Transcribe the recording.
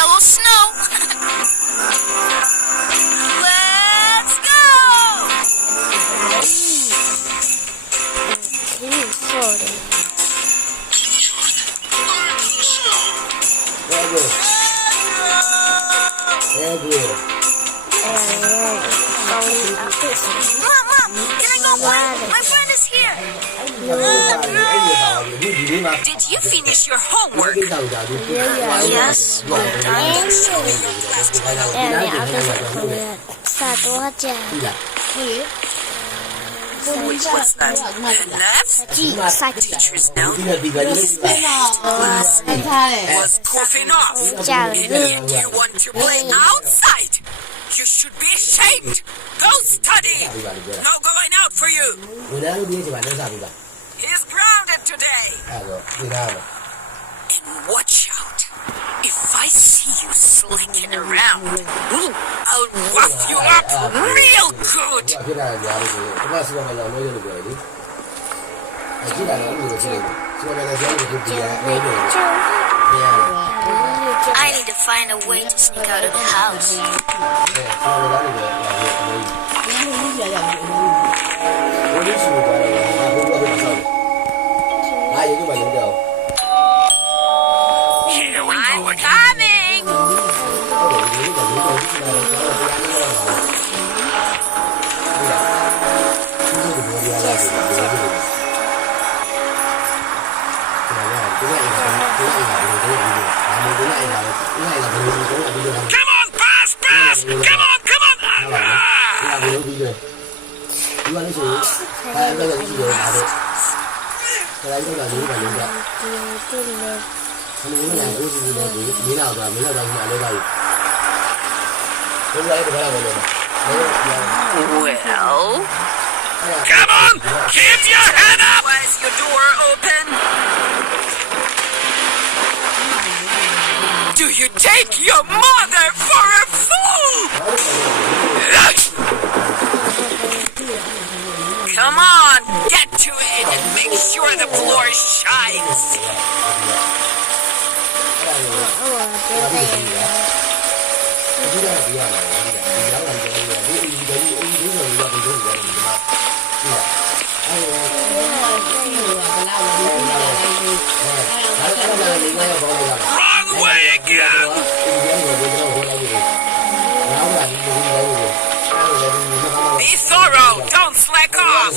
yellow snow. Let's go! Mom, can I go play? My friend is here. Did you finish your homework? Yes, well done. What's that? Labs? Teachers now. Was coughing off. And yet you want to play outside? You should be ashamed. Go study. No going out for you. He's grounded today. And watch out. If I see you slinking around, I'll rough you up real good. I need to find a way to sneak out of the house. I'm coming! Come on, pass! Come on! Well, come on! Keep your head up! Why is your door open? Do you take your mother for a fool? Come on, get to it and make sure the floor shines. Wrong way again! Be thorough, don't slack off!